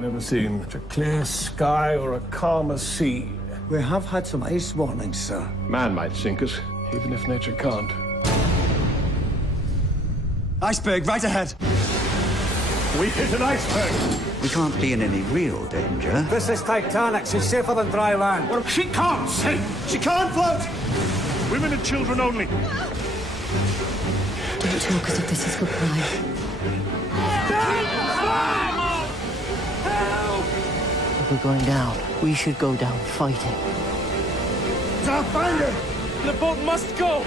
Never seen such a clear sky or a calmer sea. We have had some ice warnings, sir. Man might sink us, even if nature can't. Iceberg, right ahead. We hit an iceberg! We can't be in any real danger. This is Titanic. She's safer than dry land. Well, she can't sink! She can't float! Women and children only. Don't talk as if this is goodbye. If we're going down, we should go down fighting. I'll find her! The boat must go!